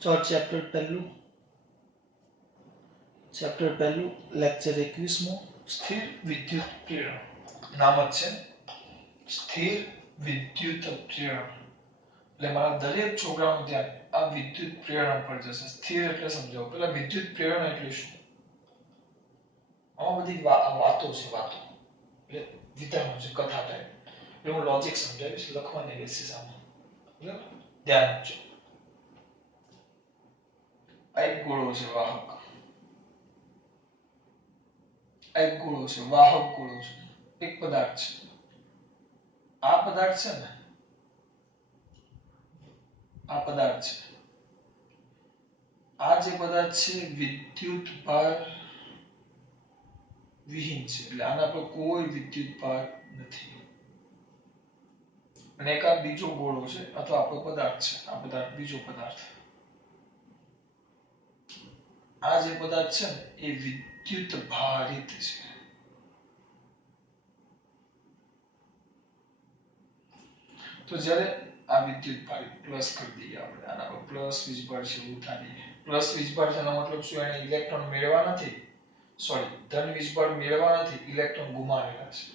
तो चैप्टर पहलू लेक्चर 21मो स्थिर विद्युत प्रेरण नाम ज छे स्थिर विद्युत प्रेरण એટલે મારા દરેક છોકરાનું ધ્યાન આ વિદ્યુત પ્રેરણ પર જશે સ્થિર એટલે સમજાવો પેલા વિદ્યુત પ્રેરણ એટલે શું આ બધી વાતો છે વાતો એટલે વિધાનો છે કથા ટાઈપ એટલે હું લોજિક સમજાવીશ લખવાની બેસીસ આમાં બરાબર ધ્યાન આપજો આ એક ગોળો છે વાહક આ એક ગોળો છે વાહક ગોળો છે એક પદાર્થ છે આ પદાર્થ છે ને આ પદાર્થ છે આ જે પદાર્થ છે વિદ્યુત ભાર વિહીન છે એટલે આના પર કોઈ વિદ્યુત ભાર નથી અને એક આ બીજો ગોળો છે અથવા આપણો પદાર્થ છે આ પદાર્થ બીજો પદાર્થ આ જે પદાર્થ છે ને એ વિદ્યુત ભારિત છે તો જ્યારે આ વિદ્યુત ભારિત પ્લસ કરી દઈએ આપણે આના પર પ્લસ વીજભાર છે ઉતારીએ પ્લસ વીજભાર છે એનો મતલબ શું એને ઇલેક્ટ્રોન મેળવવા નથી સોરી ધન વીજભાર મેળવવા નથી ઇલેક્ટ્રોન ગુમાવેલા છે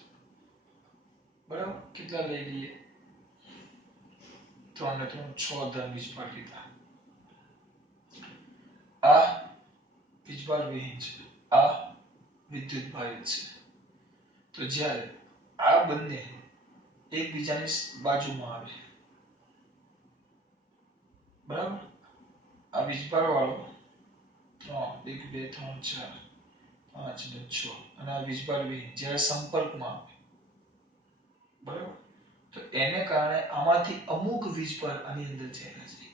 બરાબર કેટલા લઈ લઈએ 3 ને 3 6 ધન વીજભાર લીધા આ વીજભાર વિહીન છે આ વિદ્યુત ભારિત છે તો જ્યારે આ બંને એકબીજાની બાજુમાં આવે બરાબર આ વીજભાર વાળો 3 1 2 3 4 5 ને 6 અને આ વીજભાર વિહીન જ્યારે સંપર્કમાં આવે બરાબર તો એને કારણે આમાંથી અમુક વીજભાર આની અંદર ચાલ્યા છે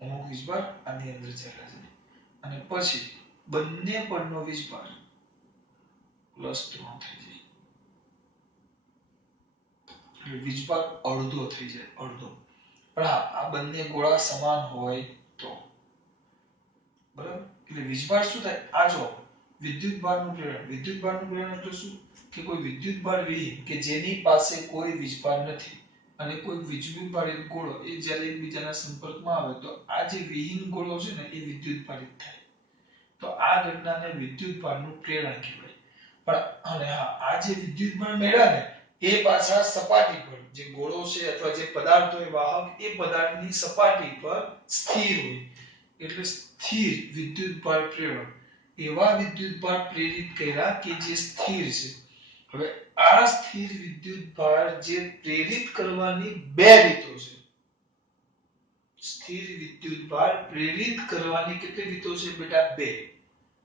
અમુક વીજભાર આની અંદર ચાલ્યા છે અને પછી બંને પરનો વીજભાર +3 થઈ જાય એટલે વીજભાર અડધો થઈ જાય અડધો પણ હા આ બંને ગોળા સમાન હોય તો બરાબર એટલે વીજભાર શું થાય આ જો વિદ્યુતભારનું પ્રેરણ એટલે શું કે કોઈ વિદ્યુતભાર વિહીન કે જેની પાસે કોઈ વીજભાર નથી અને કોઈ વિદ્યુતભારિત ગોળો એ જ્યારે એકબીજાના સંપર્કમાં આવે તો આ જે વિહીન ગોળો છે ને એ વિદ્યુતભારિત થાય તો આ ઘટનાને વિદ્યુતભારનું પ્રેરણ કહેવાય પણ અને હા આ જે વિદ્યુતભાર મેળવે ને એ પાછા સપાટી પર જે ગોળો છે અથવા જે પદાર્થ હોય વાહક એ પદાર્થની સપાટી પર સ્થિર હોય એટલે સ્થિર વિદ્યુતભાર પ્રેરણ એવા વિદ્યુતભાર પ્રેરિત કર્યા કે જે સ્થિર છે હવે આ સ્થિર વિદ્યુતભાર જે પ્રેરિત કરવાની બે રીતો છે સ્થિર વિદ્યુતભાર પ્રેરિત કરવાની કેટલી રીતો છે બેટા બે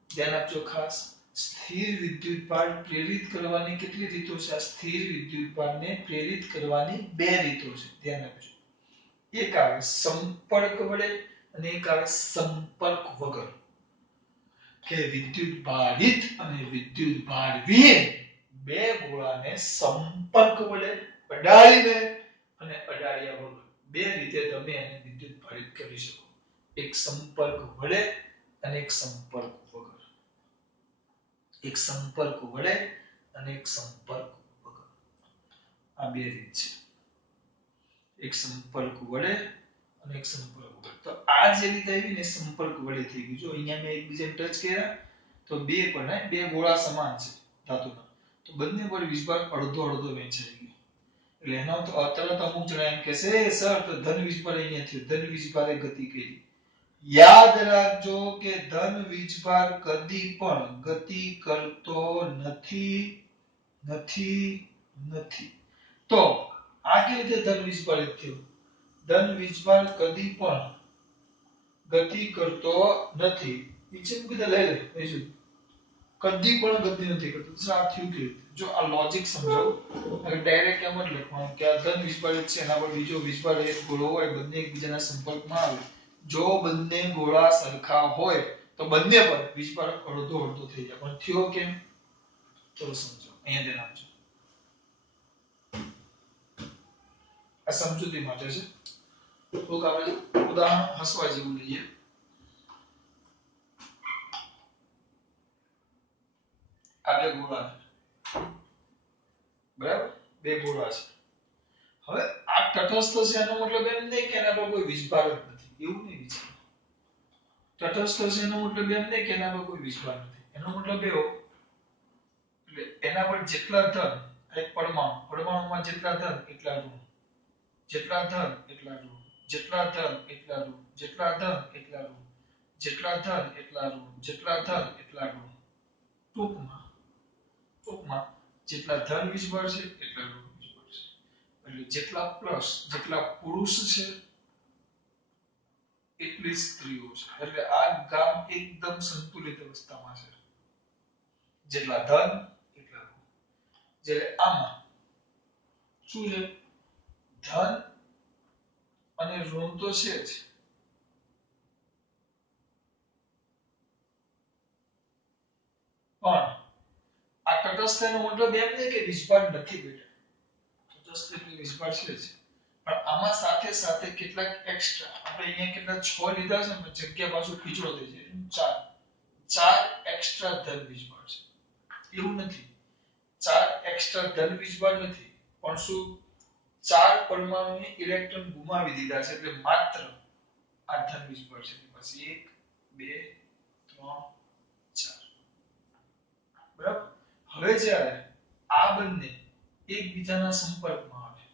ધ્યાન આપજો ખાસ સ્થિર વિદ્યુતભાર પ્રેરિત કરવાની કેટલી રીતો છે આ સ્થિર વિદ્યુતભારને પ્રેરિત કરવાની બે રીતો છે ધ્યાન આપજો એક આવે સંપર્ક વડે અને એક આવે સંપર્ક વગર કે વિદ્યુત ભારિત અને વિદ્યુત ભાર વિહીન બે ગોળાને સંપર્ક વડે અડાડીને અને અડાડ્યા વગર બે રીતે તમે એને વિદ્યુત ભારિત કરી શકો એક સંપર્ક વડે અને એક સંપર્ક વગર એક સંપર્ક વડે અને એક સંપર્ક વગર આ બે રીત છે એક સંપર્ક વડે અને એક સંપર્ક વગર તો આ જે રીતે આવી ને સંપર્ક વડે થઈ ગયું જો અહીંયા મેં એકબીજાને ટચ કર્યા તો બે પણ બે ગોળા સમાન છે ધાતુના તો બંને પર વીજભાર અડધો અડધો વહેંચાઈ ગયો એટલે એનો તો તરત અમુક જણા એમ કહેશે સર તો ધન વીજભાર અહીંયા થયો ધન વીજભારે ગતિ કરી યાદ રાખજો કે ધન વીજભાર કદી પણ ગતિ કરતો નથી નથી નથી તો આ કેવી રીતે ધન વીજભાર થયો ધન વીજભાર કદી પણ ગતિ કરતો નથી નીચે મૂકી દે લઈ લે બીજું કદી પણ ગતિ નથી કરતો તો આ થયું કે જો આ લોજિક સમજાવ અગર ડાયરેક્ટ એમ જ લખવાનું કે આ ધન વીજભાર છે એના પર બીજો વીજભાર એક ગોળો હોય બંને એકબીજાના સંપર્કમાં આવે જો બંને ગોળા સરખા હોય તો બંને પર વીજભાર અડધો અડધો થઈ જાય પણ થયો કેમ ચલો સમજો અહીંયા ધ્યાન આપજો આ સમજૂતી માટે છે તો આપણે ઉદાહરણ હસવા જેવું લઈએ આ બે ગોળા બરાબર બે ગોળા છે હવે આ તટસ્થ છે એનો મતલબ એમ નહીં કે એના પર કોઈ વીજભાર જ નથી, એવું નહીં વિચારો. તટસ્થ છે એનો મતલબ એમ નહીં કે એના પર કોઈ વીજભાર નથી. એનો મતલબ એવો એટલે એના પર જેટલા ધન, એક પરમાણુમાં જેટલા ધન એટલા ઋણ, જેટલા ધન એટલા ઋણ, જેટલા ધન એટલા ઋણ, જેટલા ધન એટલા ઋણ, જેટલા ધન એટલા ઋણ, જેટલા ધન એટલા ઋણ. ટૂંકમાં જેટલા ધન વીજભાર છે એટલા ઋણ વીજભાર છે. એટલે જેટલા પ્લસ, જેટલા પુરુષ છે એટલી સ્ત્રીઓ છે. એટલે આ ગામ એકદમ સંતુલિત અવસ્થામાં છે. જેટલા ધન એટલા ઋણ. જ્યારે આમાં શું છે, ધન અને ઋણ તો છે જ, પણ આ તટસ્થ એનો મતલબ એમ નહીં કે વીજભાર નથી બેટા. તટસ્થ એટલે વીજભાર છે જ, પણ આમાં સાથે સાથે કેટલાક એક્સ્ટ્રા, આપણે અહીંયા કેટલા 6 લીધા છે ને, જગ્યા પાછું ખીચડો થઈ જાય. 4 એક્સ્ટ્રા ધન વીજભાર છે. એવું નથી, 4 એક્સ્ટ્રા ધન વીજભાર નથી, પણ શું 4 પરમાણુની ઇલેક્ટ્રોન ગુમાવી દીધા છે, એટલે માત્ર આ ધન વીજભાર છે. પછી 1 2 3 4. બરાબર. હવે જ્યારે આ બંને એકબીજાના સંપર્કમાં આવે,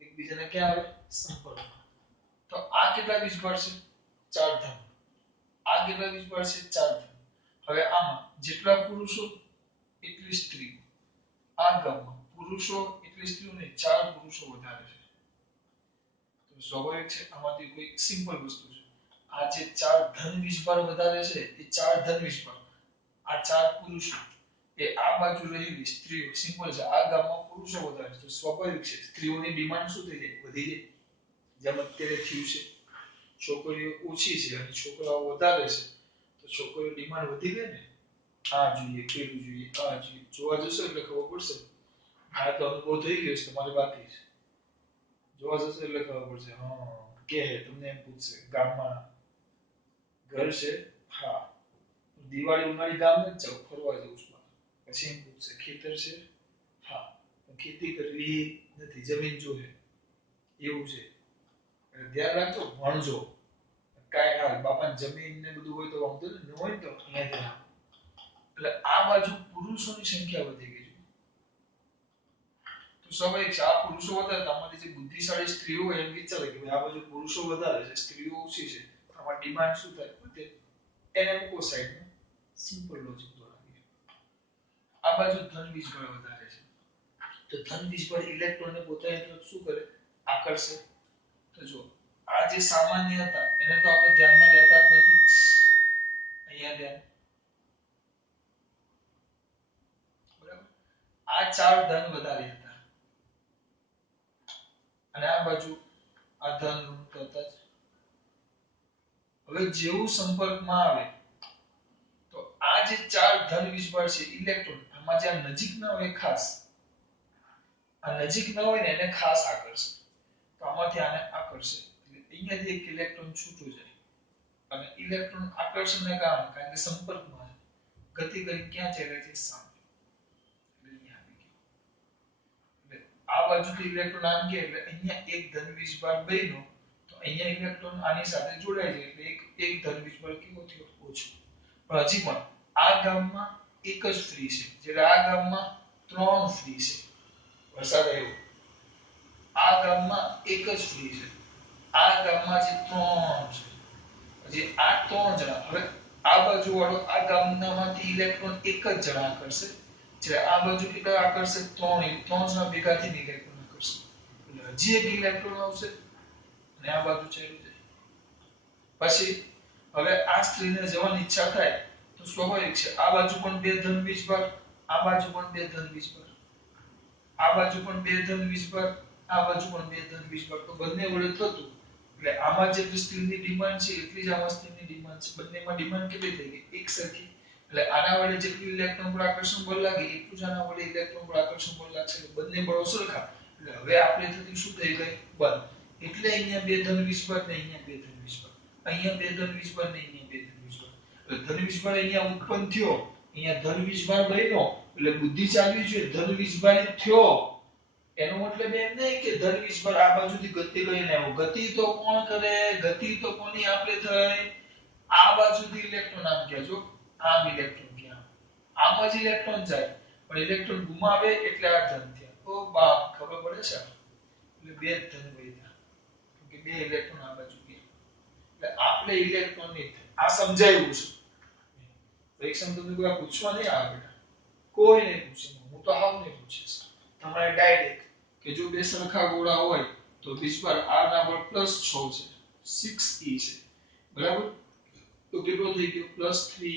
એકબીજાને ક્યાં આવે, સંપર્કમાં, તો આ કેટલા વીજભાર છે, 4 ધન. આ કેટલા વીજભાર છે, 4 ધન. હવે આમાં જેટલા પુરુષો એટલી સ્ત્રીઓ. આ ગામમાં પુરુષો એટલી સ્ત્રીઓ નહીં, 4 પુરુષો વધારે છે. તો સ્વાભાવિક છે આમાંથી કોઈ સિમ્પલ વસ્તુ છે. આ જે 4 ધન વીજભાર વધારે છે એ 4 ધન વીજભાર, આ 4 પુરુષો એ આ બાજુ રહેલી સ્ત્રીઓ, સિમ્પલ છે. આ ગામમાં પુરુષો વધારે છે, તો સ્વાભાવિક છે સ્ત્રીઓની ડિમાન્ડ શું થઈ જાય, વધી જાય. જેમ અત્યારે થયું છે, છોકરીઓ ઓછી છે અને છોકરાઓ વધારે છે, તો છોકરીઓ ડિમાન્ડ વધી ગઈ ને. આ જોઈએ, પેલું જોઈએ, આ જોઈએ, જોવા જશો એટલે ખબર પડશે. આ તો અનુભવ થઈ ગયો છે, તમારી બાકી છે. જોવા જશો એટલે ખબર પડશે. હા કે તમને એમ પૂછશે ગામમાં ઘર છે, હા દિવાળી ઉનાળી ગામ જ જાવ, ફરવા જવું છું. પછી એમ પૂછશે ખેતર છે, હા ખેતી કરવી નથી, જમીન જોઈએ, એવું છે. ધ્યાન રાખજો, ભણજો. કાંઈ હા બાપાની જમીન ને બધું હોય તો વાંધો ન હોય તો અહીંયા ધ્યાન. એટલે આ બાજુ પુરુષોની સંખ્યા વધી ગઈ છે. તો સ્વાભાવિક છે આ પુરુષો વધારે, આમાંથી જે બુદ્ધિશાળી સ્ત્રીઓ હોય એમ વિચારે કે આ બાજુ પુરુષો વધારે છે, સ્ત્રીઓ ઓછી છે, આમાં ડિમાન્ડ શું થાય, વધે. એને મૂકો સાઈડમાં, સિમ્પલ લોજિક દોરાવીએ. આ બાજુ ધન વીજભાર વધારે છે, તો ધન વીજભાર ઇલેક્ટ્રોનને પોતાની તરફ શું કરે, આકર્ષે. તો જો આ જે સામાન્ય હતા એને તો આપણે ધ્યાનમાં લેતા જ નથી. અહીંયા ધ્યાન, બરાબર. આ 4 ધન વધારે હતા અને આ બાજુ આ ધન ઋણ કરતા જ. હવે જેવું સંપર્કમાં આવે તો આ જે 4 ધન વીજભાર છે ઇલેક્ટ્રોન, આમાં જે નજીક ના હોય ખાસ, આ નજીક ન હોય ને એને ખાસ આકર્ષે. તો આમાંથી આને આકર્ષે એટલે અહીંયાથી એક ઇલેક્ટ્રોન છૂટો જાય, અને ઇલેક્ટ્રોન આકર્ષણને કારણે, કારણ કે સંપર્કમાં ગતિ કરી ક્યાં ચાલે છે, સામે. એટલે અહીંયા આવી ગયો. એટલે આ બાજુથી ઇલેક્ટ્રોન આમ ગયા એટલે અહીંયા એક ધન વીજભાર બન્યો, તો અહીંયા ઇલેક્ટ્રોન આની સાથે જોડાય છે એટલે એક ધન વીજભાર કેવો થયો, ઓછો. પણ હજી પણ આ ગામમાં એક જ ફ્રી છે, જ્યારે આ ગામમાં 3 ફ્રી છે. વરસાદ આવ્યો, આ ગામમાં એક જ ફ્રી છે, આ ગામમાં જે 3 છે. જે આ 3 જણા, હવે આ બાજુ વાળો આ ગામનામાંથી ઇલેક્ટ્રોન એક જ જણા આકર્ષે, જ્યારે આ બાજુ કેટલા આકર્ષે, 3 જણા ભેગા થઈને ઇલેક્ટ્રોન આકર્ષે. એટલે હજી એક ઇલેક્ટ્રોન આવશે અને આ બાજુ ચાલ્યું જાય. પછી હવે આ સ્ત્રીને જવાની ઈચ્છા થાય તો સ્વાભાવિક છે આ બાજુ પણ 2 ધન વીજભાર, આ બાજુ પણ 2 ધન વીજભાર, આ બાજુ પણ 2 ધન વીજભાર, આ બાજુ પણ 2 ધન વીજભાર, તો બંને વડે થતું. એટલે આમાં જેટલી સ્ટીલની ડિમાન્ડ છે એટલી જ આમાં સ્ટીલની ડિમાન્ડ છે. બંનેમાં ડિમાન્ડ કેટલી થઈ ગઈ, એક સરખી. એટલે આના વડે જેટલું ઇલેક્ટ્રોન પર આકર્ષણ બળ લાગે એટલું જ આના વડે ઇલેક્ટ્રોન પર આકર્ષણ બળ લાગશે. એટલે બંને બળો સરખા. એટલે હવે આપણે થતી શું થઈ ગઈ, બંધ. એટલે અહીંયા 2 ધન વીજભાર ને અહીંયા 2 ધન વીજભાર, અહીંયા 2 ધન વીજભાર ને અહીંયા 2 ધન વીજભાર. એટલે ધન વીજભાર અહીંયા ઉત્પન્ન થયો, અહીંયા ધન વીજભાર બન્યો, એટલે બુદ્ધિ ચાલવી જોઈએ, ધન વીજભાર થયો એનો મતલબ એમ નહીં કે ધન વીજભાર આ બાજુથી ગતિ લઈને આવ્યો. ગતિ તો કોણ કરે? ગતિ તો કોની આપણે થાય? આ બાજુથી ઇલેક્ટ્રોન આમ ગયા જો આમ ઇલેક્ટ્રોન ગયા આમ જ ઇલેક્ટ્રોન જાય પણ ઇલેક્ટ્રોન ગુમાવે એટલે આ ધન થયા. તો બાપ ખબર પડે છે એટલે બે ધન વધ્યા કે બે ઇલેક્ટ્રોન આ બાજુ ગયા એટલે આપણે ઇલેક્ટ્રોન ની આ સમજાયું છે. પરીક્ષા તમને કોઈ પૂછવા નહીં આવે બેટા, કોઈ નહીં પૂછે, હું તો હાવ નહીં પૂછીશ. તમારે ડાયરેક્ટ કે જો બે સરખા ગોળા હોય તો વીજભાર r ના બળ +6 છે 6e છે બરાબર. તો કેટલો થઈ ગયો +3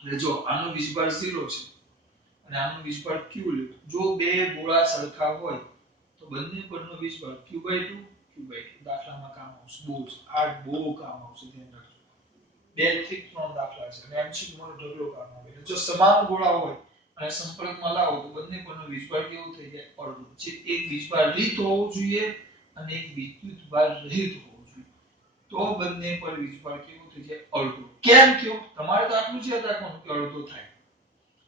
એટલે જો આનો વીજભાર 0 છે અને આનો વીજભાર q લે. જો બે ગોળા સરખા હોય તો બંને પરનો વીજભાર q/2 q/2 દાખલામાં કામ આવશે. બહુ કામ આવશે, ધ્યાન રાખજો. 2 થી 3 દાખલા છે અને એમસીક્યુ માં ઢગલો કામ આવે. એટલે જો સમાન ગોળા હોય અને સંપર્કમાં લાવો તો બંને પરનો વીજભાર કેવું થઈ જાય? અડધો. જે એક વીજભાર રહિત હોવું જોઈએ અને એક વિદ્યુતભાર રહિત હોવું જોઈએ. તો બંને પર વીજભાર કેવું થઈ જાય? અડધો. કેમ થયો? તમારે તો આટલું જ યાદ રાખવાનું કે અડધો થાય.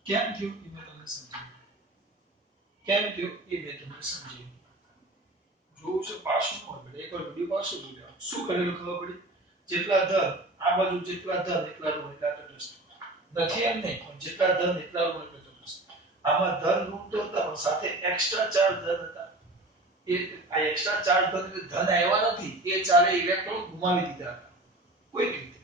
કેમ થયો એ મેં તમને સમજાવ્યું. કેમ થયો એ મેં તમને સમજાવ્યું. જોવું છે પાછું ન હોય એકવાર વિડિયો પાછું જોઈ લેવાનું. શું કરેલું ખબર પડી? જેટલા ધન આ બાજુ જેટલા ધન એટલા ઋણ એટલા તટસ્થ. નથી એમ નહીં પણ જેટલા ધન એટલા ઋણ એટલા તટસ્થ. આમાં ધન ઋણ તો હતા પણ સાથે એક્સ્ટ્રા ચાર્જ ધન હતા. એ આ એક્સ્ટ્રા ચાર્જ ધન આવ્યા નથી, એ ચારે ઇલેક્ટ્રોન ગુમાવી દીધા હતા કોઈ રીતે.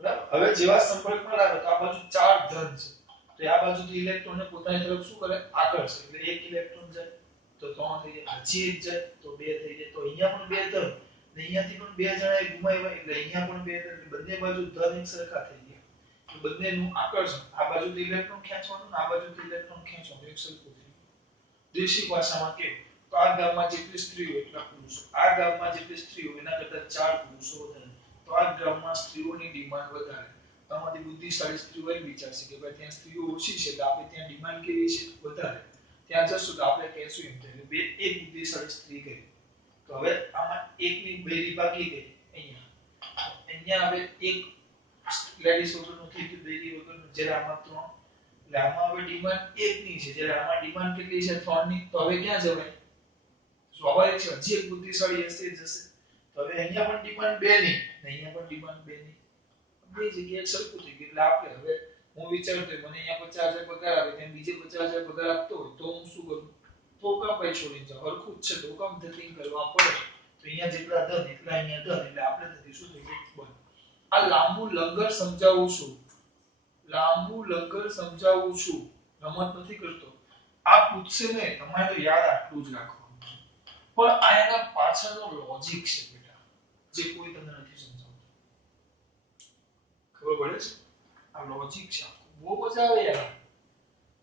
બરાબર. હવે જેવા સંપર્કમાં લાવે તો આ બાજુ ચાર ધન છે તો આ બાજુથી ઇલેક્ટ્રોનને પોતાની તરફ શું કરે? આકર્ષે. એટલે એક ઇલેક્ટ્રોન જાય તો 3 થઈ જાય, હજી એક જાય તો 2 થઈ જાય. તો અહીંયા પણ 2 ધન ને અહીંયાથી પણ 2 જણાએ ગુમાવ્યા એટલે અહીંયા પણ 2 ધન. બંને બાજુ ધન એક સરખા થઈ ગયા. તો બંનેનું આકર્ષણ આ બાજુથી ઇલેક્ટ્રોન ખેંચવાનું ને આ બાજુથી ઇલેક્ટ્રોન ખેંચવાનું એક સરખું થઈ ગયું. દેશી ભાષામાં કેવું? તો આ ગામમાં જેટલી સ્ત્રીઓ એટલા પુરુષો. આ ગામમાં જેટલી સ્ત્રીઓ એના કરતા 4 પુરુષો વધારે. તો આ ગામમાં સ્ત્રીઓની ડિમાન્ડ વધારે. તમારી બુદ્ધિશાળી સ્ત્રીઓ એમ વિચારશે કે ભાઈ ત્યાં સ્ત્રીઓ ઓછી છે તો આપણે ત્યાં ડિમાન્ડ કેવી છે? વધારે. ત્યાં જશું તો આપણે કહેશું એમ એટલે બે એક બુદ્ધિશાળી સ્ત્રી કરી. તો હવે આમાં એકની બેરી બાકી ગઈ અહીંયા. અહીંયા હવે એક લેડીઝ વગરનું થઈ ગયું, બેરી વગરનું. જ્યારે આમાં 3 એટલે આમાં હવે ડિમાન્ડ એકની છે જ્યારે આમાં ડિમાન્ડ કેટલી છે? 3 ની. તો હવે ક્યાં જવાય? સ્વાભાવિક છે હજી એક બુદ્ધિશાળી હશે જશે. તો હવે અહીંયા પણ ડિમાન્ડ 2 ની ને અહીંયા પણ ડિમાન્ડ 2 ની. બે જગ્યાએ સરખું થઈ ગયું. એટલે આપણે હવે હું વિચારતો મને અહીંયા 50,000 પગાર આવે ત્યાં બીજે 50,000 પગાર આપતો હોય તો હું શું કરું? તો કામ ભાઈ છોડીને જાવ. હરખું જ છે તો કામ ધતિંગ કરવા પડે. તો અહીંયા જેટલા ધન એટલા અહીંયા ધન એટલે આપણે થતી શું થઈ જાય? બંધ. આ લાંબુ લંગર સમજાવું છું. લાંબુ લંગર સમજાવું છું. રમત નથી કરતો. આ પૂછશે ને તમારે તો યાદ આટલું જ રાખવાનું છે. પણ આ એના પાછળનો લોજિક છે બેટા જે કોઈ તમને નથી સમજાવતું. ખબર પડે છે? આ લોજિક છે. બહુ મજા આવે યાર.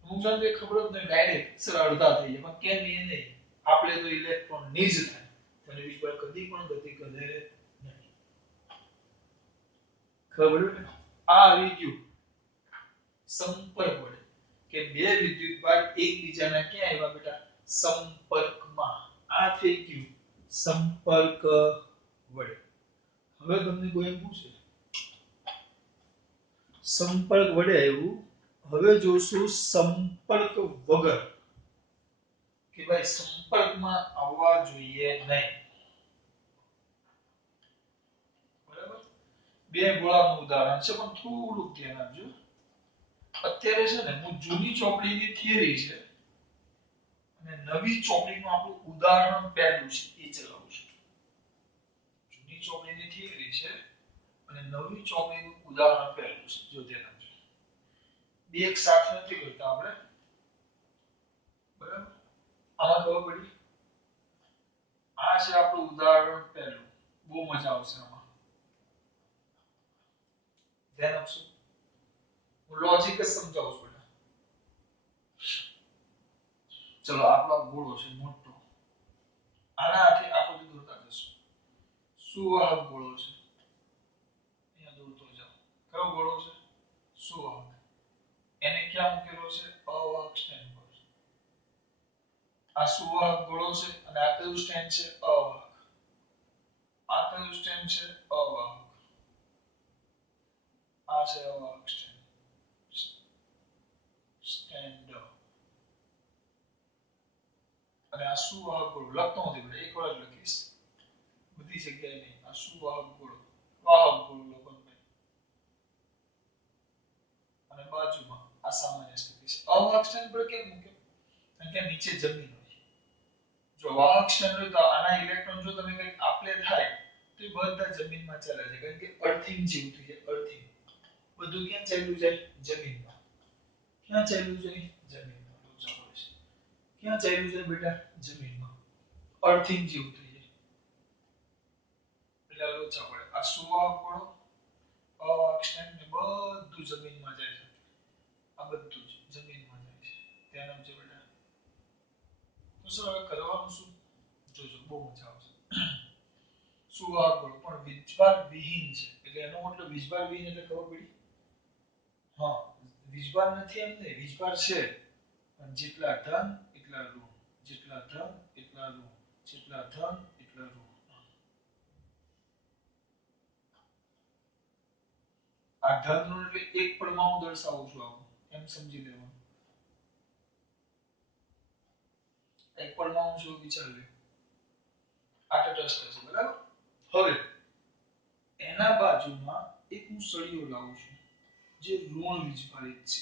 હું જાણતો ખબર જ નહીં ડાયરેક્ટ સર અડધા થઈ જાય પણ કેમ એ નહીં. આપણે તો ઇલેક્ટ્રોન ની જ થાય. અને વીજભાર કદી પણ ગતિ કરે નહીં. ખબર પડે? આ આવી ગયું સંપર્ક વડે કે બે વિદ્યુતભાર એકબીજાના ક્યાં આવ્યા બેટા? સંપર્કમાં. આ થઈ ગયું સંપર્ક વડે. હવે તમને કોઈ એમ પૂછે સંપર્ક વડે આવ્યું. હવે જોશું સંપર્ક વગર કે ભાઈ સંપર્કમાં આવવા જોઈએ નહીં. બરાબર. બે ગોળાનું ઉદાહરણ છે પણ થોડુંક ધ્યાન આપજો. અત્યારે છે ને હું જૂની ચોપડીની થિયરી છે અને નવી ચોપડીનું આપણું ઉદાહરણ પહેલું છે એ ચલાવું છું. જૂની ચોપડીની થિયરી છે અને નવી ચોપડીનું ઉદાહરણ પહેલું છે. જો ધ્યાન આપજો. બે એક સાથે નથી કરતા આપણે. બરાબર. આમાં ખબર પડી? આ છે આપણું ઉદાહરણ પહેલું. બહુ મજા આવશે આમાં. ધ્યાન આપશો. હું લોજિક જ સમજાવું છું. ચલો આપણો ગોળો છે મોટો. આના આથી આકૃતિ દોરતા જશું. સુવાહક ગોળો છે. અહીંયા દોરતો જાઓ. કયો ગોળો છે? સુવાહક. એને ક્યાં મૂકેલો છે? અવાહક સ્ટેન્ડ પર. આ સુવાહક ગોળો છે અને આ કયું સ્ટેન્ડ છે? અવાહક. આ કયું સ્ટેન્ડ છે? અવાહક. આ છે અવાહક સ્ટેન્ડ. સ્ટેન્ડ. અને આ સુવાહક ગોળો લખતો નથી બેટા, એક વાર જ લખીશ, બધી જગ્યાએ નહીં. આ સુવાહક ગોળો, વાહક ગોળો લખો ભાઈ. અને બાજુમાં આ સામાન્ય સ્થિતિ છે. અવાહક સ્ટેન્ડ પર કેમ મૂક્યો? કારણ કે નીચે જમીન હોય. જો વાહક સ્ટેન્ડ હોય તો આના ઇલેક્ટ્રોન જો તમે કંઈક આપલે થાય તો એ બધા જમીનમાં ચાલે છે, કારણ કે અર્થિંગ જેવું થઈ જાય. અર્થિંગ બધું ક્યાં ચાલ્યું જાય? જમીનમાં. ક્યાં ચાલ્યું જાય? જમીનમાં. લોચા પડે છે. ક્યાં ચાલ્યું જાય બેટા? જમીનમાં. અર્થિંગ જેવું થઈ જાય એટલે લોચા પડે. આ સુવાહક ગોળો, અવાહક સ્ટેન્ડ ને બધું જમીનમાં જાય છે. આ બધું જ જમીનમાં જાય છે. ધ્યાન આપજો બેટા. તો સર હવે કરવાનું શું? જોજો બહુ મજા આવશે. સુવાહક ગોળો પણ વીજભાર વિહીન છે. એટલે એનો મતલબ વીજભાર વિહીન એટલે ખબર પડી? હા, વીજભાર નથી એમ નહીં, વીજભાર છે. પણ જેટલા ધન એટલા ઋણ, જેટલા ધન એટલા ઋણ, જેટલા ધન એટલા ઋણ. આ ધન ઋણ એટલે એક પરમાણુ દર્શાવું છું આવું, એમ સમજી લેવાનું. એક પરમાણુ શું વિચાર લે. આ તટસ્થ છે, બરાબર? હવે એના બાજુમાં એક હું સળિયો લાવું છું જે ઋણ વીજભારિત છે.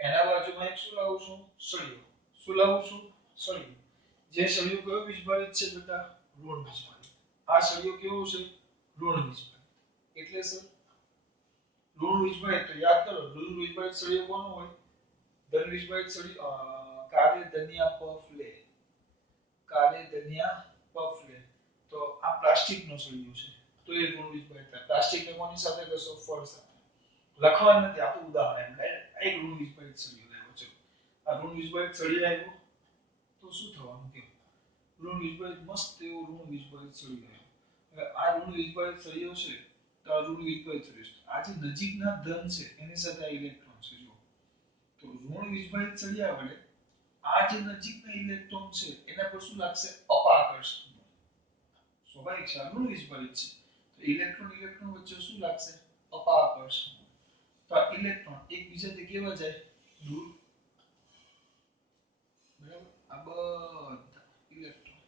એના બાજુમાં એક શું લાવું છું? સળિયો. શું લાવું છું? સળિયો. જે સળિયો કયો વીજભારિત છે બેટા? ઋણ વીજભારિત. આ સળિયો કેવો છે? ઋણ વીજભારિત. એટલે સર ઋણ વીજભારિત તો યાદ કરો, ઋણ વીજભારિત સળિયો કોનો હોય? ધન વીજભારિત સળિયો કાર્ય ધન્યા પફ લે. કાર્ય ધન્યા પફ લે. તો આ પ્લાસ્ટિક નો સળિયો છે. તો એ ઋણ વીજભારિત થાય. પ્લાસ્ટિક ને કોની સાથે કરશો? ફળ સાથે. લખવાનું નથી, આપણું ઉદાહરણ ડાયરેક્ટ એક ઋણ વીજભારિત સળિયો લેવો. ચલો આ ઋણ વીજભારિત સળિયો આવ્યો તો શું થવાનું કે ઋણ વીજભારિત મસ્ત એવો ઋણ વીજભારિત સળિયો આવ્યો. હવે આ ઋણ વીજભારિત સળિયો છે તો આ ઋણ વીજભારિત સળિયો છે. આ જે નજીકના ધન છે એની સાથે આ ઇલેક્ટ્રોન છે. જો તો ઋણ વીજભારિત સળિયા વડે આ જે નજીકના ઇલેક્ટ્રોન છે એના પર શું લાગશે? અપાકર્ષણ. સ્વાભાવિક છે, આ ઋણ વીજભારિત છે તો ઇલેક્ટ્રોન ઇલેક્ટ્રોન વચ્ચે શું લાગશે? અપાકર્ષણ. તો આ ઇલેક્ટ્રોન એકબીજાથી કેવા જાય? દૂર. બરાબર? આ બધા ઇલેક્ટ્રોન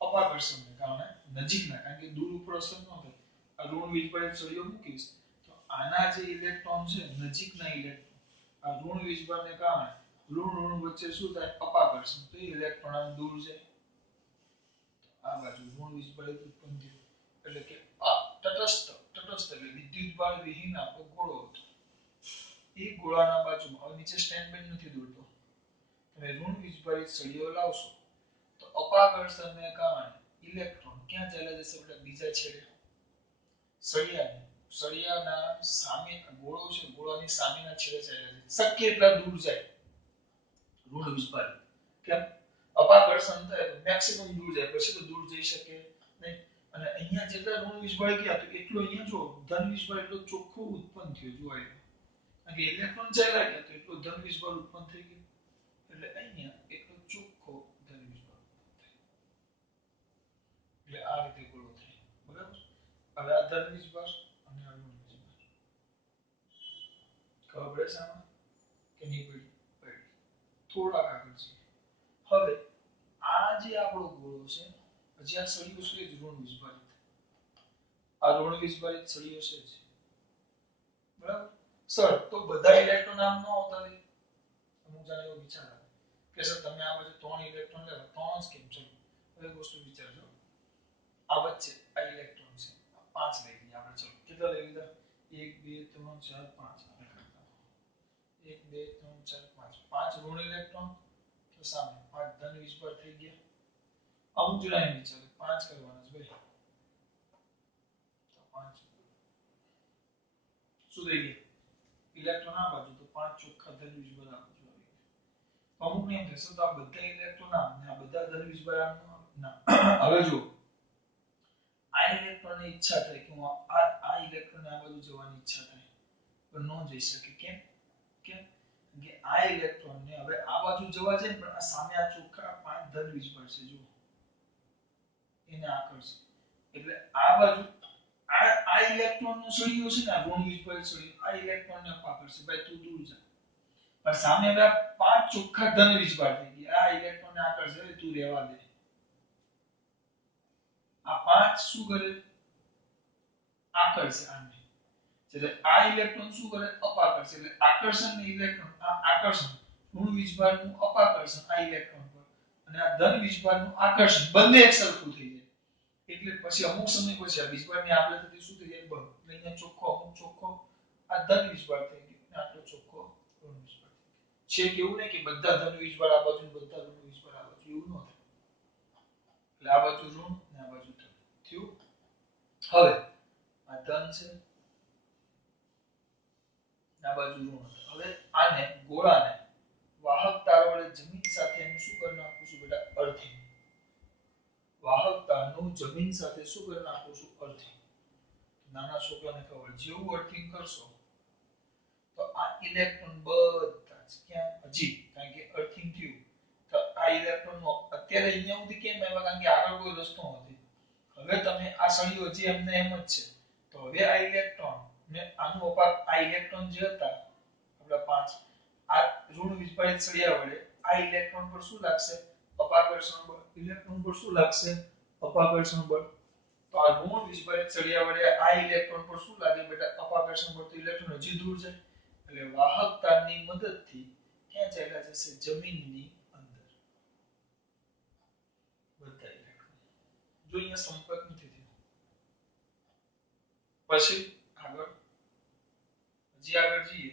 અપાકર્ષણને કારણે નજીકના, કારણ કે દૂર ઉપર અસર ન થાય. આ ઋણ વીજભારિત સળિયો મૂકીશ તો આના જે ઇલેક્ટ્રોન છે નજીકના ઇલેક્ટ્રોન આ ઋણ વીજભારને કારણે ઋણ ઋણ વચ્ચે શું થાય? અપાકર્ષણ. તો ઇલેક્ટ્રોન આમ દૂર જાય. આ બાજુ ઋણ વીજભારિત ઉત્પન્ન થયું. એટલે કે આ તટસ્થ એટલે વિદ્યુતભાર વિહીન આપણો ગોળો હતો. એ ગોળાના બાજુમાં હવે નીચે સ્ટેન્ડ બેન્ડ નથી દોરતો. તમે ઋણ વીજભારિત સળિયો લાવશો તો અપાકર્ષણને કારણે ઇલેક્ટ્રોન ક્યાં ચાલ્યા જશે બેટા? બીજા છેડે. સળિયાના સામે ગોળો છે, ગોળાની સામેના છેડે ચાલ્યા જાય. શક્ય એટલા દૂર જાય ઋણ વીજભારિત. કેમ? અપાકર્ષણ થાય તો મેક્સિમમ દૂર જાય, પછી તો દૂર જઈ શકે નહીં. અને અહીંયા જેટલા ઋણ વીજભારિત ગયા તો એટલો અહીંયા જો ધન વીજભાર એટલો ચોખ્ખો ઉત્પન્ન થયો. જોવાય કારણ કે ઇલેક્ટ્રોન ચાલ્યા ગયા તો એટલો ધન વીજભાર ઉત્પન્ન થઈ ગયો. એટલે અહીંયા એટલો ચોખ્ખો ધન વીજભાર ઉત્પન્ન થાય. એટલે આ રીતે ગોળો થાય. બરાબર? હવે આ ધન વીજભાર અને આ ઋણ વીજભાર ખબર પડે છે આમાં કે નહીં પડી? પડી. થોડાક આગળ જઈએ. હવે આ જે આપણો ગોળો છે, હજી આ સળિયો છે જ ઋણ વીજભારિત. આ ઋણ વીજભારિત સળિયો છે જ. બરાબર? સર તો બધા ઇલેક્ટ્રોન આમ ન હોતા રે. અમુક જાણે એવો વિચાર આવે કે સર તમે આ બાજુ 3 ઇલેક્ટ્રોન લેવા, 3 જ કેમ? ચલો હવે વસ્તુ વિચારજો. આ વચ્ચે આ ઇલેક્ટ્રોન છે, 5 લઈ લઈએ આપણે. ચલો કેટલા લઈ લીધા? 1 2 3 4 5. 1 2 3 4 5. 5 ઋણ ઇલેક્ટ્રોન તો સામે 5 ધન વીજભાર થઈ ગયા. અમુક જણા એમ વિચારે 5 કરવાના છે ભાઈ. તો 5 શું થઈ ગયા? ઇલેક્ટ્રોન આ બાજુ તો 5 ચોખ્ખા ધન વીજભાર આ બાજુ આવી ગયા. અમુક ને એમ થશે તો આ બધા ઇલેક્ટ્રોન આમ ને આ બધા ધન વીજભાર આમ ના. હવે જો આ ઇલેક્ટ્રોનની ઈચ્છા થાય કે હું આ ઇલેક્ટ્રોન આ બાજુ જવાની ઈચ્છા થાય પણ ન જઈ શકે. કેમ? કેમ કે આ ઇલેક્ટ્રોન ને હવે આ બાજુ જવા છે પણ આ સામે આ ચોખ્ખા 5 ધન વીજભાર છે જો એને આકર્ષે. એટલે આ બાજુ આ ઇલેક્ટ્રોન નો સળિયો છે ને, આ ઋણ વીજભારિત સળિયો, આ ઇલેક્ટ્રોન ને અપાકર્ષે. ભાઈ તું દૂર જા. પણ સામે હવે આ પાંચ ચોખ્ખા ધન વીજભાર થઈ ગયા. આ ઇલેક્ટ્રોન આકર્ષે તું રહેવા દે. આ પાંચ શું કરે? આકર્ષે આને. એટલે આ ઇલેક્ટ્રોન શું કરે? અપાકર્ષે. એટલે આકર્ષણ ને ઇલેક્ટ્રોન, આ આકર્ષણ ઋણ વીજભારનું અપાકર્ષણ આ ઇલેક્ટ્રોન પર અને આ ધન વીજભારનું આકર્ષણ બંને એક સરખું થઈ જાય. એટલે પછી અમુક સમય પછી આ વીજભારની આપણે થતી શું થઈ જાય? બંધ. અહીંયા ચોખ્ખો અમુક ચોખ્ખો આ ધન વીજભાર થઈ ગયો અને આટલો ચોખ્ખો ઋણ વીજભાર થઈ ગયો. છે કેવું નહીં કે બધા ધન વીજભાર આ બાજુ બધા ઋણ વીજભાર આ બાજુ, એવું ન થાય. એટલે આ બાજુ ઋણ અને આ બાજુ ધન થયું. હવે આ ધન છે, આ બાજુ ઋણ. હવે આને ગોળાને વાહક તાર વડે જમીન સાથે એનું શું કરી નાખું છું બેટા? અર્થિંગ. વાહક તારનું જમીન સાથે શું કરી નાખું છું? અર્થિંગ. નાના છોકરાને ખબર, જેવું અર્થિંગ કરશો તો આ ઇલેક્ટ્રોન બધા જ ક્યાં હજી, કારણ કે અર્થિંગ થયું તો આ ઇલેક્ટ્રોન અત્યારે અહીંયા સુધી કેમ આવ્યા? કારણ કે આગળ કોઈ રસ્તો નથી. હવે તમે આ સળીઓ જે એમને એમ જ છે, તો હવે આ ઇલેક્ટ્રોન ને આનું અપાક, આ ઇલેક્ટ્રોન જે હતા આપણા પાંચ, આ ઋણ વિસ્ફોરિત સળિયા વડે આ ઇલેક્ટ્રોન પર શું લાગશે? અપાકર્ષણ બળ. ઇલેક્ટ્રોન પર શું લાગશે? અપાકર્ષણ બળ. તો આ ઋણ વિસ્ફોરિત સળિયા વડે આ ઇલેક્ટ્રોન પર શું લાગે બેટા? અપાકર્ષણ બળ. તો ઇલેક્ટ્રોન હજી દૂર જાય. એટલે વાહક તારની મદદથી ક્યાં ચાલ્યા જશે? જમીનની અંદર. બધા ઇલેક્ટ્રોન જો અહીંયા સંપર્ક નથી થયો. પછી આગળ હજી આગળ જઈએ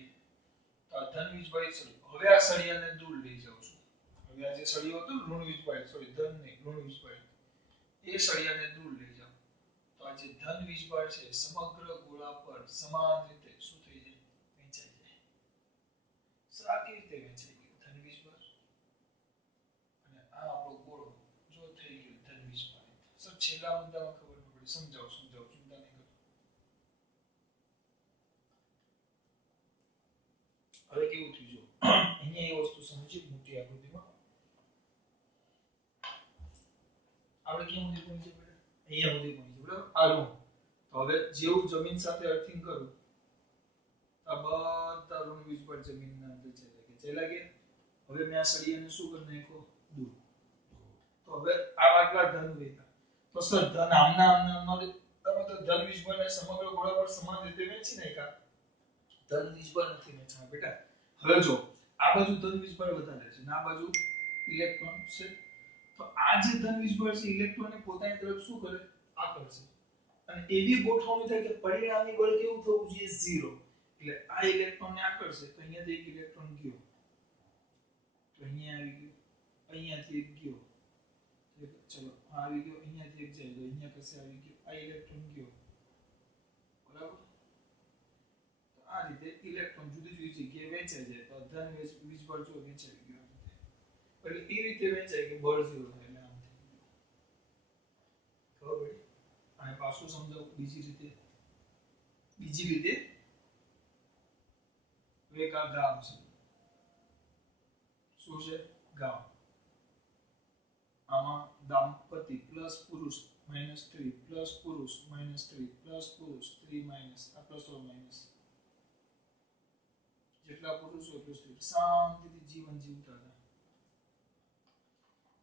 તો આ ધન વીજભારિત સળિયો. હવે આ સળિયાને દૂર લઈ જાઉં છું. હવે આ જે સળિયો હતો ઋણ વીજભારિત, સોરી ધન નહીં, ઋણ વીજભારિત, એ સળિયાને દૂર લઈ જાઉં તો આ જે ધન વીજભાર છે સમગ્ર ગોળા પર સમાન રીતે શું થઈ જાય? વહેંચાઈ જાય. સારી રીતે વહેંચાઈ ગયું ધન વીજભાર અને આ આપણો ગોળો જો થઈ ગયો ધન વીજભારિત. સર છેલ્લા મુદ્દામાં ખબર ન પડી, સમજાવો ચિંતા નહીં કરો. હવે કેવું થયું જો અહીંયા એ વસ્તુ સમજી મોટી આકૃતિમાં આપણે કેમ સુધી પહોંચી પડે? અહીંયા સુધી પહોંચી, બરાબર? આ ઋણ. તો હવે જેવું જમીન સાથે અર્થિંગ કરું આ બધા ઋણ વીજભાર જમીનના અંદર ચાલ્યા ગયા. હવે મેં આ સળિયાને શું કરી નાખ્યો? દૂર. તો હવે આ આટલા ધન વેતા તો સર ધન આમના તમે તો ધન વીજભારને સમગ્ર ગોળા પર સમાન રીતે વહેંચી નાખ્યા. ધન વીજભાર નથી વહેંચવા બેટા. હવે જો આ બાજુ ધન વીજભાર વધારે છે અને આ બાજુ ઇલેક્ટ્રોન છે, તો આ જે ધન વીજભાર છે ઇલેક્ટ્રોનને પોતાની તરફ શું કરે? આકર્ષે. અને એવી ગોઠવણી થાય કે પરિણામી બળ કેવું થવું જોઈએ? 0. એટલે આ ઇલેક્ટ્રોનને આકર્ષે તો અહીંયાથી એક ઇલેક્ટ્રોન ગયો, તો અહીંયા આવી ગયો, અહીંયાથી એક ગયો, ચલો આ આવી ગયો, અહીંયાથી એક જાય તો અહીંયા કસે આવી ગયો, આ ઇલેક્ટ્રોન ગયો, બરાબર? તો આ રીતે ઇલેક્ટ્રોન જુદી જુદી જગ્યાએ વહેંચાઈ જાય તો ધન વીજભાર જો વહેંચાઈ ગયો. એટલે એ રીતે વહેંચાય કે બળ 0 થાય. એટલે આમ થઈ ગયું. ખબર પડી? અને પાછું સમજાવું બીજી રીતે. બીજી રીતે એક આ ગામ છે, શું છે? ગામ. આમાં દાંપતિ પ્લસ પુરુષ -3 પ્લસ પુરુષ -3 પ્લસ પુરુષ 3 માઇનસ આ પ્લસ ઓર માઇનસ જેટલા પુરુષો એટલું સ્ત્રી શાંતિથી જીવન જીવતા હતા.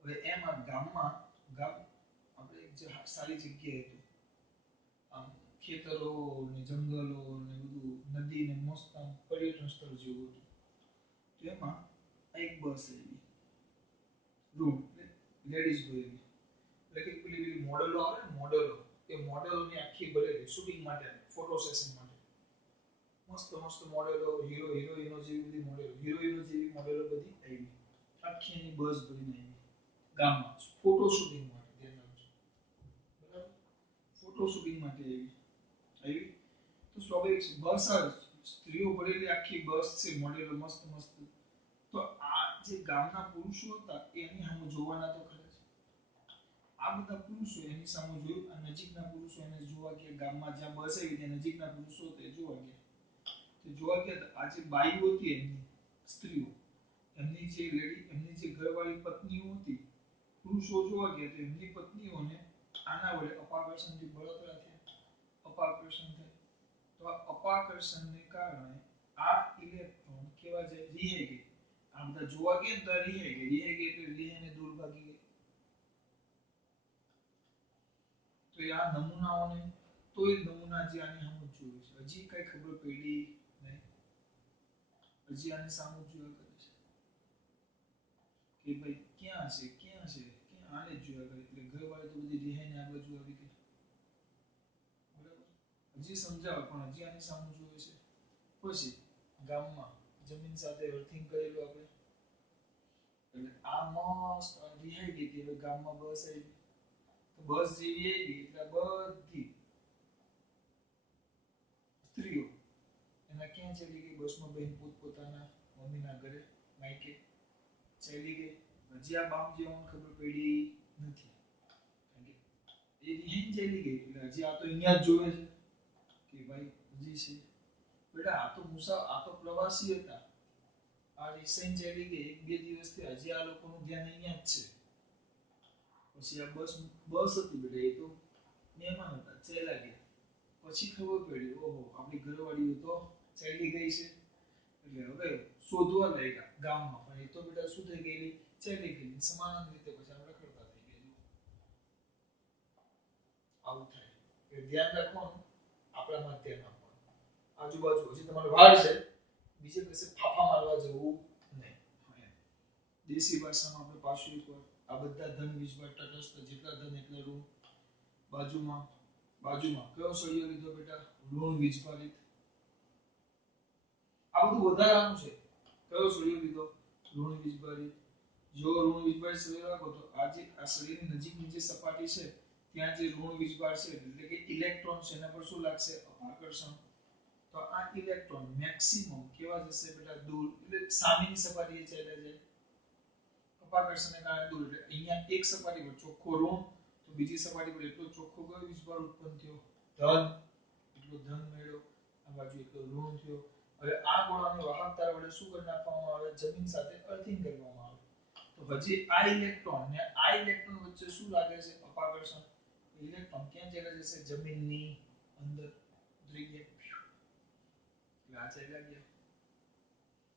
હવે એમાં ગામમાં ગામ આપણે એક સારી જગ્યાએ હતું, આમ ખેતરો ને જંગલો ને બધું નદી ને મસ્ત આમ પર્યટન સ્થળ જેવું હતું. તો એમાં એક બસ આવી રૂમ લેડીઝ ગઈ, એટલે કે પેલી મોડેલો આવે ને મોડેલો, એ મોડેલોની આખી ભરેલી શૂટિંગ માટે, ફોટો સેશન માટે મસ્ત મસ્ત મોડેલો, હીરો હિરોઈનો જેવી બધી મોડેલો, હિરોઈનો જેવી મોડેલો બધી આવી. આખી એની બસ ભરીને આવી ગામમાં ફોટો શૂટિંગ માટે. ધ્યાન રાખજો, બરાબર? ફોટો શૂટિંગ માટે આવી તો સ્વાભાવિક છે બસ આવે, સ્ત્રીઓ ભરેલી આખી બસ છે, મોડેલો મસ્ત મસ્ત. તો આ જે ગામના પુરુષો હતા એની સામે જોવાના તો ખરા જ. આ બધા પુરુષો એની સામે જોયું, આ નજીકના પુરુષો એને જોવા ગયા, ગામમાં જ્યાં બસ આવી ત્યાં નજીકના પુરુષો તે જોવા ગયા. તો જોવા ગયા આ જે બાઈઓ હતી એમની સ્ત્રીઓ, એમની જે લેડી, એમની જે ઘરવાળી પત્નીઓ હતી, પુરુષો જોવા ગયા તો એમની પત્નીઓને આના વડે અપાકર્ષણથી બળતરા થયા, અપાકર્ષણ થાય. તો આ અપાકર્ષણને કારણે આ ઇલેક્ટ્રોન કેવા છે રિહાઈ ગઈ આ બધા જોવા ગયા ને તો રિહાઈ ગઈ એટલે રિહાઈને દૂર ભાગી ગઈ તો આ નમૂનાઓને તોય નમૂના જે આની સામે જોયું છે હજી કઈ ખબર પડી નહીં હજી આની સામે જોયા કરે છે કે ભાઈ ક્યાં છે ક્યાં આને જોયા કરે એટલે ઘરવાળી તો બધી રિહાઈને આ બાજુ આવી ગઈ બરાબર હજી સમજાવ પણ હજી આની સામે જોયું છે પછી ગામમાં જમીન સાથે અર્થિંગ કરેલું આપણે એટલે આ મસ્ત રિહાઈ ગઈ હતી હવે ગામમાં બસ આવી તો બસ જેવી આવી એટલે બધી સ્ત્રીઓ એના ક્યાં ચાલી ગઈ બસમાં બેન પોતપોતાના મમ્મીના ઘરે માયકે ચાલી ગઈ હજી આ બામ જેવાનું ખબર પડી નથી એ રિહાઈને ચાલી ગઈ એટલે હજી આ તો અહીંયા જ જોવે છે કે ભાઈ હજી છે બેટા આ તો આ તો પ્રવાસી હતા આ રિસાઈન ચાલી ગઈ એક બે દિવસથી હજી આ લોકોનું ધ્યાન અહીંયા જ છે પછી આ બસ હતી બેટા એ તો મહેમાન હતા ચાલ્યા ગયા પછી ખબર પડી ઓહો આપણી ઘરવાળીઓ તો ચાલી ગઈ છે એટલે હવે શોધવા લાગ્યા ગામમાં પણ એ તો બેટા શું થઈ ગયેલી ચાલી ગયેલી સમાન રીતે પછી આપણે કરતા થઈ ગયેલું આવું થાય એટલે ધ્યાન રાખવાનું આપણામાં ધ્યાન આપવાનું આજુબાજુ હજી તમારે વાર છે બીજે કશે ફાફા મારવા જવું નહીં દેશી ભાષામાં આપણે પાછું એકવાર આ બધા ધન વીજભાર તટસ્થ જેટલા ધન એટલા ઋણ બાજુમાં કયો સળિયો લીધો બેટા ઋણ વીજભારિત આ બધું વધારાનું છે કયો સળિયો લીધો ઋણ વીજભારિત જો ઋણ વીજભારિત સળિયો રાખો તો આ સળિયાની નજીકની જે સપાટી છે ત્યાં જે ઋણ વીજભાર છે એટલે કે ઇલેક્ટ્રોન છે એના પર શું લાગશે અપાકર્ષણ તો આ ઇલેક્ટ્રોન મેક્સિમમ કેવા જશે બેટા દૂર એટલે સામેની સપાટીએ ચાલ્યા જાય અપાકર્ષણને કારણે દૂર એટલે અહીંયા એક સપાટી પર ચોખ્ખો ઋણ તો બીજી સપાટી પર એટલો ચોખ્ખો કયો વીજભાર ઉત્પન્ન થયો ધન એટલો ધન મળ્યો આ બાજુ એટલો ઋણ થયો હવે આ ગોળાની વાહકતા વડે શું કરી નાખવામાં આવે જમીન સાથે અર્થિંગ કરવામાં આવે તો હજી આ ઇલેક્ટ્રોન ને આ ઇલેક્ટ્રોન વચ્ચે શું લાગે છે અપાકર્ષણ ઇલેક્ટ્રોન ક્યાં ચાલે જશે જમીનની અંદર ઉતરી ગયા એટલે આ ચાલ્યા ગયા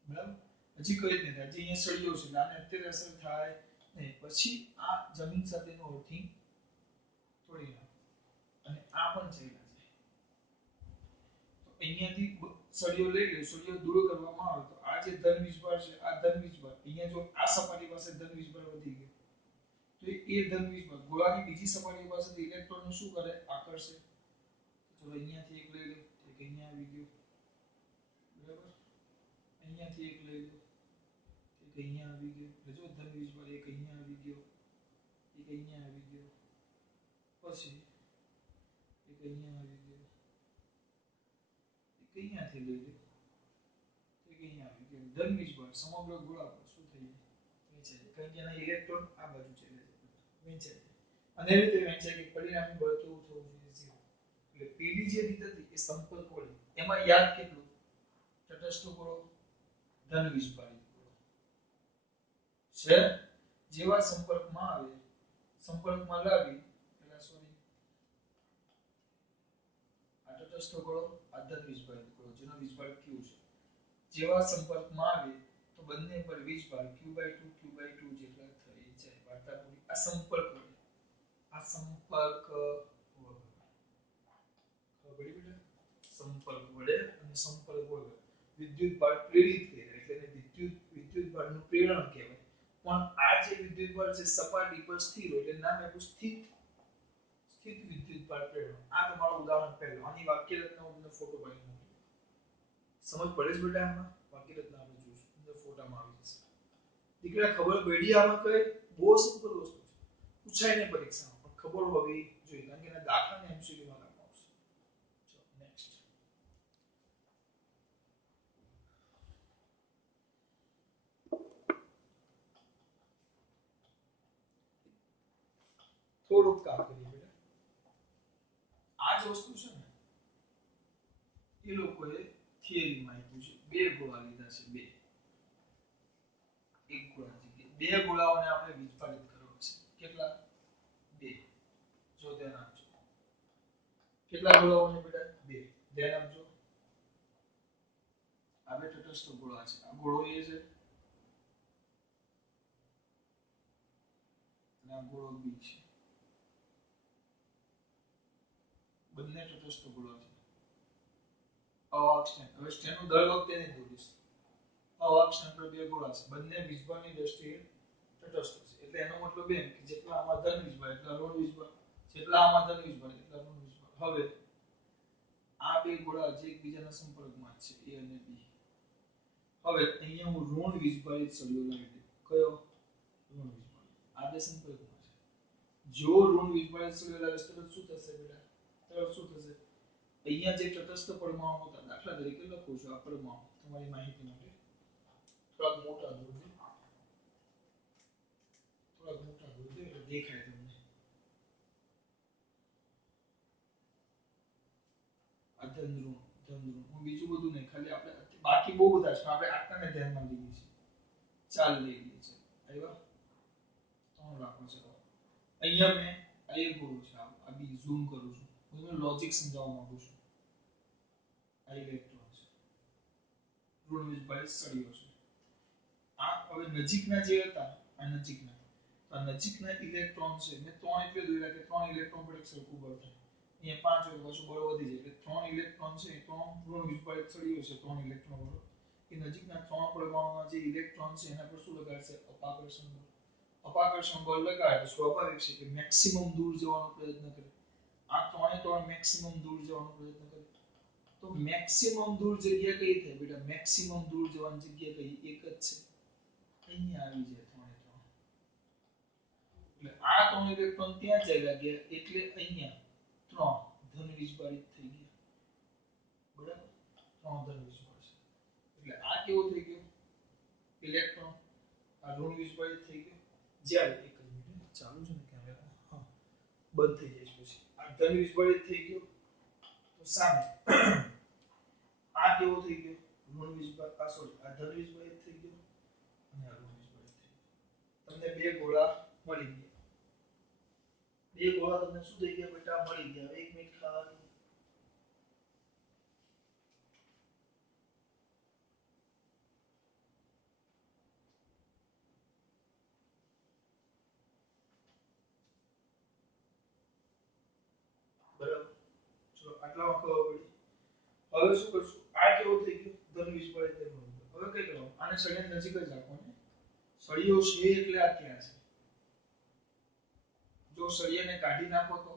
બરાબર હજી કઈ જ નથી હજી અહીંયા સળિયો છે આને અત્યારે અસર થાય નહીં પછી આ જમીન સાથેનો અર્થિંગ તોડી નાખો અને આ પણ ચાલ્યા જાય તો અહીંયાથી સળિયો લઈ લે સળિયો દૂર કરવામાં આવે તો આ જે ધન વીજભાર છે આ ધન વીજભાર અહીંયા જો આ સપાટી પાસે ધન વીજભાર વધી ગયો તો એ ધન વીજભાર ગોળાની બીજી સપાટી પાસેથી ઇલેક્ટ્રોનને શું કરે આકર્ષે ચલો અહીંયાથી એક લઈ લો એક અહીંયા આવી ગયો બરાબર અહીંયાથી એક લઈ લો એક અહીંયા આવી ગયો એટલે જો ધન વીજભાર એક અહીંયા આવી ગયો એક અહીંયા આવી ગયો પછી એક અહીંયા આવી ગયો એક અહીંયાથી લઈ લો એક અહીંયા આવી ગયો ધન વીજભાર સમગ્ર ગોળા પર શું થઈ જાય વેચાય કારણ કે એના ઇલેક્ટ્રોન આ બાજુ ચાલે છે વેચાય અને એ રીતે વેચાય કે પરિણામી બળ કેવું થવું જોઈએ 0 એટલે પેલી જે રીત હતી એ સંપર્ક વળી એમાં યાદ કેટલું તટસ્થ ગોળો ધન વીજભારિત છે જેવા સંપર્કમાં લાવી પેલા સોરી આ તટસ્થ ગોળો આ ધન વીજભારિત ગોળો જેનો વીજભાર q છે જેવા સંપર્કમાં આવે તો બંને પર વીજભાર q/2 q/2 જેટલા થઈ જાય વાર્તા પૂરી આ સંપર્ક વડે ખબર બેટા સંપર્ક વડે અને સંપર્ક વગર વિદ્યુત ભાર પ્રેરિત કરે એટલે એને વિદ્યુત ભારનું પ્રેરણ કહેવાય પણ આ જે વિદ્યુત ભાર છે સપાટી પર સ્થિર હોય એટલે નામ આપ્યું સ્થિત વિદ્યુત ભાર પ્રેરણ આ તમારું ઉદાહરણ પહેલું આની વાક્ય રચના હું તમને ફોટો પાડી મૂકું સમજ પડે છે બેટા આમાં વાક્ય રચના આપણે જોઈશું અંદર ફોટામાં આવી જશે દીકરા ખબર પડી આમાં કઈ બહુ સિમ્પલ વસ્તુ છે પૂછાય ને પરીક્ષામાં પણ ખબર હોવી જોઈએ કારણ કે એના દાખલાને એમસીક્યુ માં આપવામાં આવશે ચલો નેક્સ્ટ થોડુંક કામ કરીએ બેટા આ જ વસ્તુ છે ને એ લોકોએ થિયરીમાં આપ્યું છે બે ગોળા લીધા છે એક ગોળા જગ્યાએ બે ગોળાઓને આપણે વિભાજિત કરવા છે કેટલા બે જો ધ્યાન આપજો કેટલા ગોળાઓને બેટા બે ધ્યાન આપજો આ બે તટસ્થ તટસ્થ ગોળા છે. આ ગોળો A છે અને આ ગોળો B છે. બંને તટસ્થ ગોળા છે. અવાહક સ્ટેન. હવે સ્ટેનનું દર વખતે નહીં દોરીશ. અવાહક સ્ટેન પર બે ગોળા છે. બંને વીજભારની દ્રષ્ટિએ તટસ્થ છે. એટલે એનો મતલબ એમ કે જેટલા આમાં ધન વીજભાર એટલા ઋણ વીજભાર, જેટલા આમાં ધન વીજભાર એટલા ઋણ વીજભાર. હવે આ બે ગોળા જે એકબીજાના સંપર્કમાં છે A અને B. હવે અહીંયા હું ઋણ વીજભારિત સળિયો લાવી દઉં. કયો? ઋણ વીજભારિત. આ બે સંપર્કમાં છે. જો ઋણ વીજભારિત સળિયો લાવીશ તો શું થશે બેટા? તો શું થશે? અહીંયા જે તટસ્થ પરમાણુ હતા, દાખલા તરીકે લખું છું આ પરમાણુ તમારી માહિતી માટે. થોડાક મોટા દોરજો. થોડાક મોટા દોરજો એટલે દેખાય તમને. આ ધન ઋણ. હું બીજું બધું નહીં, ખાલી આપણે બાકી બહુ બધા છે આપણે આટલાને ધ્યાનમાં લઈએ છીએ. ચાલ લઈ લઈએ છીએ. આવ્યા? ત્રણ રાખો છે. અહીંયા મેં આ એક ગોળો છે, આ બી ઝૂમ કરું છું. હું તમને લોજિક સમજાવવા માંગુ છું. આ ઇલેક્ટ્રોન છે. ઋણ વીજભારિત સળિયો છે. આ હવે નજીકના જે હતા, આ નજીકના. તો આ નજીકના ઇલેક્ટ્રોન છે. મેં ત્રણ એટલે દોર્યા કે ત્રણ ઇલેક્ટ્રોન પર એક સરખું બળ થાય. અહીંયા 5 હોય પાછું બળ વધી જાય. એટલે ત્રણ ઇલેક્ટ્રોન છે, ત્રણ ઋણ વીજભારિત સળિયો છે, ત્રણ ઇલેક્ટ્રોન વાળો. એ નજીકના ત્રણ પરમાણુના જે ઇલેક્ટ્રોન છે એના પર શું લગાડશે? અપાકર્ષણ બળ. અપાકર્ષણ બળ લગાડે તો સ્વાભાવિક છે કે મેક્સિમમ દૂર જવાનો પ્રયત્ન કરે. આ ત્રણે ત્રણ મેક્સિમમ દૂર જવાનો પ્રયત્ન કરે. તો મેક્સિમમ દૂર જગ્યા કઈ થાય બેટા? મેક્સિમમ દૂર જવાની જગ્યા કઈ? એક જ છે. અહીંયા આવી જાય ત્રણે ત્રણ. એટલે આ ત્રણ ઇલેક્ટ્રોન ત્યાં ચાલ્યા ગયા એટલે અહીંયા ત્રણ ધન વીજભારિત થઈ ગયા. બરાબર? ત્રણ ધન વીજભાર છે. એટલે આ કેવો થઈ ગયો? ઇલેક્ટ્રોન આ ઋણ વીજભારિત થઈ ગયો. જ્યારે એક મિનિટ ચાલુ છે ને કેમેરા, હા બંધ થઈ જાય પછી આ ધન વીજભારિત થઈ ગયો. તો સામે આ કેવો થઈ ગયો? ઋણ વીજભાર. આ સોરી, આ ધન વીજભારિત થઈ ગયો અને આ ઋણ વીજભારિત થઈ ગયો. તમને બે ગોળા મળી ગયા. બે ગોળા તમને શું થઈ ગયા બેટા? મળી ગયા. એક મિનિટ ખાવાની. બરાબર? ચલો આટલામાં ખબર પડી. હવે શું કરશું? આ કેવો થઈ ગયો? ધન વીજભારિત થઈ ગયો. હવે કઈ કરવાનું? આને સળિયાની નજીક જ રાખવાનું. સળિયો છે એટલે આ ક્યાં છે? જો સળિયાને કાઢી નાખો તો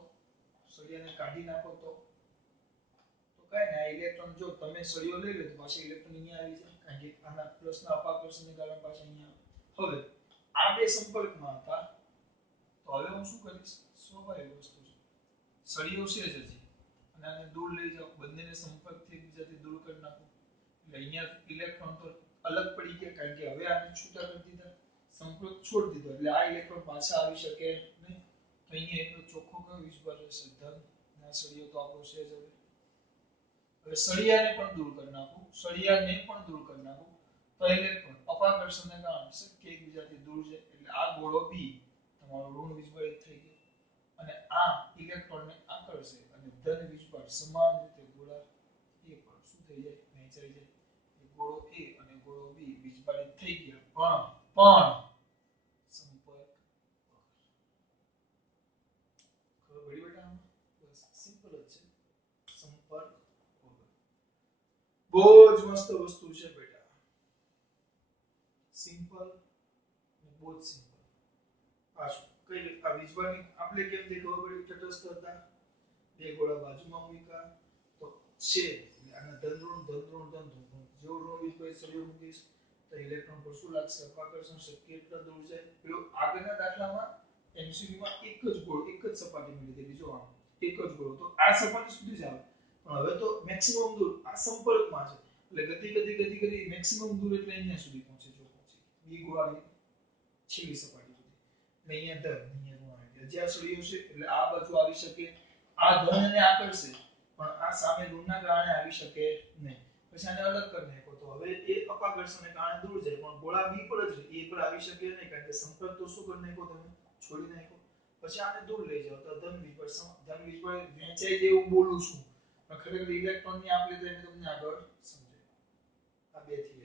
કઈ ના આ ઇલેક્ટ્રોન જો તમે સળિયો લઈ લો તો પાછો ઇલેક્ટ્રોન અહીંયા આવી જાય કારણ કે આના પ્લસના અપાકર્ષણને કારણે પાછા અહીંયા આવે. હવે આ બે સંપર્કમાં હતા તો હવે હું શું કરીશ? સ્વાભાવિક વસ્તુ છે. સળિયો છે જ હજી અને આને દૂર લઈ જાઓ, બંનેને સંપર્કથી બીજાથી દૂર કરી નાખો. એટલે અહીંયા ઇલેક્ટ્રોન તો અલગ પડી ગયા કારણ કે હવે આને છૂટા કરી દીધા, સંપર્ક છોડી દીધો એટલે આ ઇલેક્ટ્રોન પાછા આવી શકે નહીં. તો અહીંયા એટલો ચોખ્ખો કયો વીજભાર રહેશે? ધન. ના સળિયો તો આપણો છે જ. હવે સળિયાને પણ દૂર કરી નાખું, તો ઇલેક્ટ્રોન અપાકર્ષણને કારણે શક્ય એકબીજાથી દૂર છે એટલે આ ગોળો બી તમારો ઋણ વીજભારિત થઈ ગયો અને આ ઇલેક્ટ્રોનને આકર્ષે અને ધન વીજભાર સમાન રીતે ગોળા એ પર શું થઈ જાય? વહેંચાઈ જાય. ગોળો A અને ગોળો B વીજભારિત થઈ ગયા પણ સંપર્ક ખબર પડી બેટા? બસ સિમ્પલ જ છે. સંપર્ક બહુ જ મસ્ત વસ્તુ છે બેટા. સિમ્પલ અને બહુ જ સિમ્પલ. પાછું કઈ આ વીજભારની આપણે કેમ તે ખબર પડી? તટસ્થ હતા. બે ગોળા બાજુમાં મૂક્યા તો છે આના ધન ઋણ જો ઋણ વીજભારિત સળિયો મૂકીશ તો ઇલેક્ટ્રોન પર શું લાગશે? અપાકર્ષણ શક્તિ એટલા દૂર જાય. પેલો આગળના દાખલામાં MCQ માં એક જ સપાટી મળી હતી. જો આમ એક જ ગોળો તો આ સપાટી સુધી જ આવે પણ હવે તો મેક્સિમમ દૂર આ સંપર્કમાં છે એટલે ગતિ મેક્સિમમ દૂર એટલે અહીંયા સુધી પહોંચે. જો પહોંચે બી ગોળાની છેલ્લી સપાટી સુધી એટલે અહીંયા ધન અહીંયા ઋણ આવી ગયા. જ્યાં સળિયો છે એટલે આ બાજુ આવી શકે, આ ધનને આકર્ષે પણ આ સામે ઋણના કારણે આવી શકે નહીં. પછી આને અલગ કરી નાખો તો હવે એ અપાકર્ષણને કારણે દૂર જાય પણ ગોળા બી પર જ એ પર આવી શકે નહીં કારણ કે સંપર્ક તો શું કરી નાખો તમે? છોડી નાખો. પછી આને દૂર લઈ જાઓ તો ધન વીજભાર વહેંચાઈ જેવું બોલું છું પણ ખરેખર ઇલેક્ટ્રોનની આપણે તમને આગળ સમજાય. આ બે થી